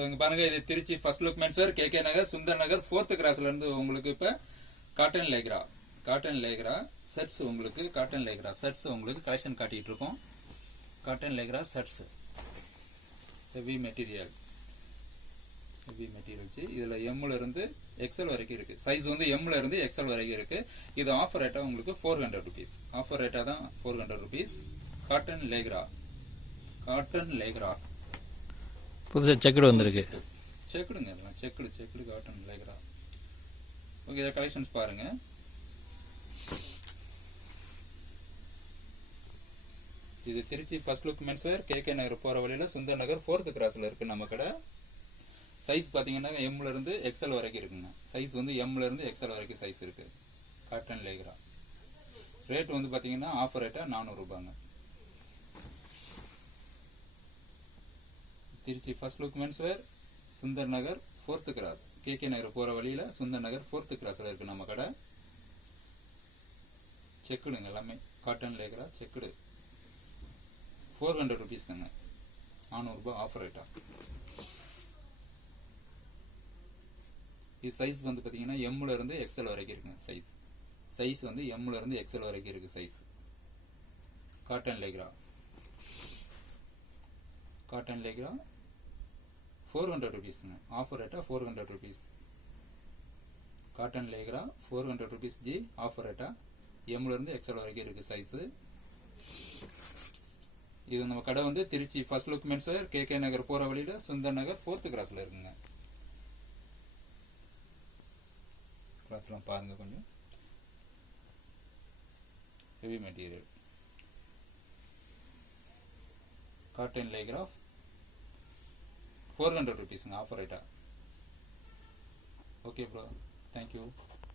இங்க பாருங்க, இது Trichy first look men's wear, KK Nagar, Sundar Nagar, 4th கிராஸ்ல இருந்து உங்களுக்கு இப்ப காட்டன் லேக்ரா செட்ஸ், உங்களுக்கு காட்டன் லேக்ரா செட்ஸ் உங்களுக்கு கலெக்ஷன் காட்டிட்டு இருக்கோம். Cotton lycra sets, heavy material இதுல எம்ல இருந்து எக்ஸல் வரைக்கும் இருக்கு. சைஸ் வந்து எம்ல இருந்து எக்ஸல் வரைக்கும் இருக்கு. இது ஆஃபர் ரேட்டா உங்களுக்கு 400 rupees. ஆஃபர் ரேட்டா தான் 400 rupees. காட்டன் லேக்ரா புதுசா செக்குடு வந்திருக்கு. செக்குடுங்க, இதெல்லாம் செக்குடு காட்டன் லேக்ரா. ஓகே, இத கலெக்ஷன்ஸ் பாருங்க. இது Trichy first look men's wear, KK Nagar போற வழியில சுந்தர் நகர் 4th கிராஸ்ல இருக்கு நம்ம கடை. சைஸ் பாத்தீங்கன்னா எம்ல இருந்து எக்ஸல் வரைக்கும் இருக்குங்க. சைஸ் வந்து எம்ல இருந்து எக்ஸல் வரைக்கும் சைஸ் இருக்கு. காட்டன் லேக்ரா ரேட் வந்து பாத்தீங்கன்னா ஆஃபர் ரேட்டா 400 ரூபாங்க. Trichy first look men's wear, Sundar Nagar 4th cross, KK Nagar போற வழியில சுந்தர் நகர் 4th கிராஸ்ல இருக்கு நம்ம கடை. செக்குடுங்க எல்லாமே, காட்டன் லேக்ரா செக்குடு 400 rupees தாங்க. 400 ரூபாய் ஆஃபர் ரேட்டா. இது சைஸ் வந்து பாத்தீங்கன்னா எம்ல இருந்து எக்ஸல் வரைக்கும் இருக்குங்க. சைஸ் வந்து எம்ல இருந்து எக்ஸல் வரைக்கும் இருக்கு சைஸ். காட்டன் லேக்ரா 400 rupeesங்க. ஆஃபர் ரேட்டா 400 rupees. காட்டன் லேக்ரா 400 rupees ஜி, ஆஃபர் ரேட்டா எம்ல இருந்து எக்ஸல் வரைக்கும் இருக்கு சைஸ். இது நம்ம கடை வந்து Trichy first look men's wear, KK Nagar போற வழியில சுந்தர் நகர் 4th கிராஸ்ல இருக்குங்க. பாருங்க, கொஞ்சம் ஹெவி மெட்டீரியல் காட்டன் லேக்ரா 400 rupeesங்க ஆஃபர் ரேட்டா. Okay bro, thank you.